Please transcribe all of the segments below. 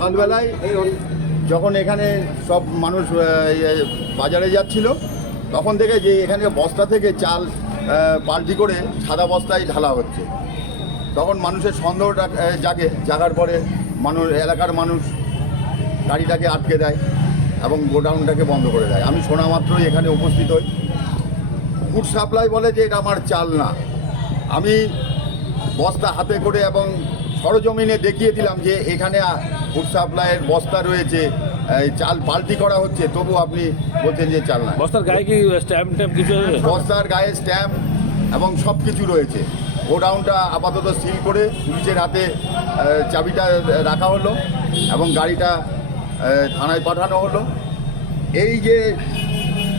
সকালবেলায় যখন এখানে সব মানুষ বাজারে যাচ্ছিল তখন থেকে যে এখানে বস্তা থেকে চাল পাল্টি করে সাদা বস্তায় ঢালা হচ্ছে, তখন মানুষের সন্দেহটা জাগার পরে এলাকার মানুষ গাড়িটাকে আটকে দেয় এবং গোডাউনটাকে বন্ধ করে দেয়। আমি শোনা মাত্রই এখানে উপস্থিত হই। ফুড সাপ্লাই বলে যে এটা আমার চাল না। আমি বস্তা হাতে করে এবং সরজমিনে দেখিয়ে দিলাম যে এখানে ফুড সাপ্লাইয়ের বস্তা রয়েছে, চাল পাল্টি করা হচ্ছে, তবু আপনি বলছেন যে চাল না। বস্তার গায়ে কি স্ট্যাম্প কিছু? বস্তার গায়ে স্ট্যাম্প এবং সব কিছু রয়েছে। গোডাউনটা আপাতত সিল করে পুলিশের হাতে চাবিটা রাখা হলো এবং গাড়িটা থানায় পাঠানো হলো। এই যে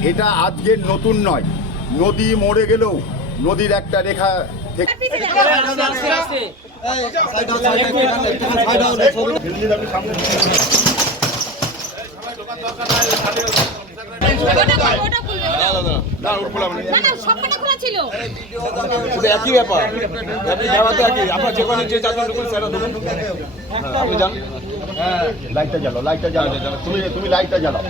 এটা আজকের নতুন নয়, নদী মরে গেলেও নদীর একটা রেখা থেকে একই ব্যাপার, আপনার যেখানে যে চারজন ঢুকুন সেটা ঢুকুন, আপনি যান। লাইটটা জ্বালো, তুমি লাইটটা জ্বালাও।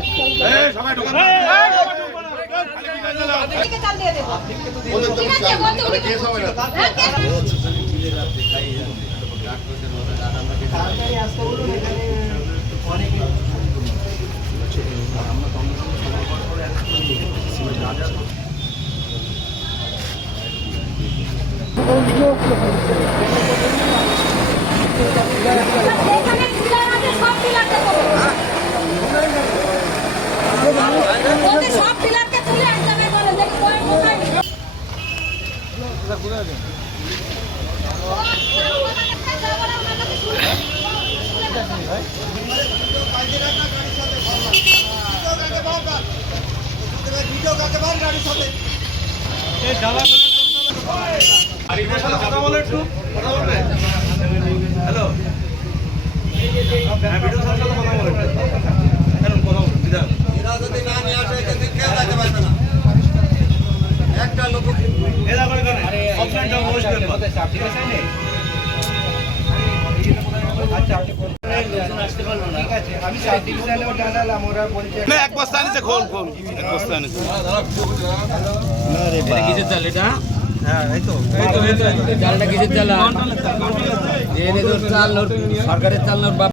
এক বস্তা আনিছে, খোল এক বস্তা আনিছে। কিসের চাল এটা? চালটা কিসের চাল? চাল সরকারের চাল নোট বাপ।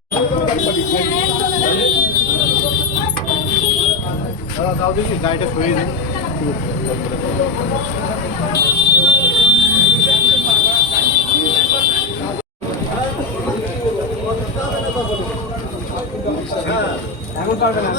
গাড়িটা সরিয়ে দিন। এখন পারবে না।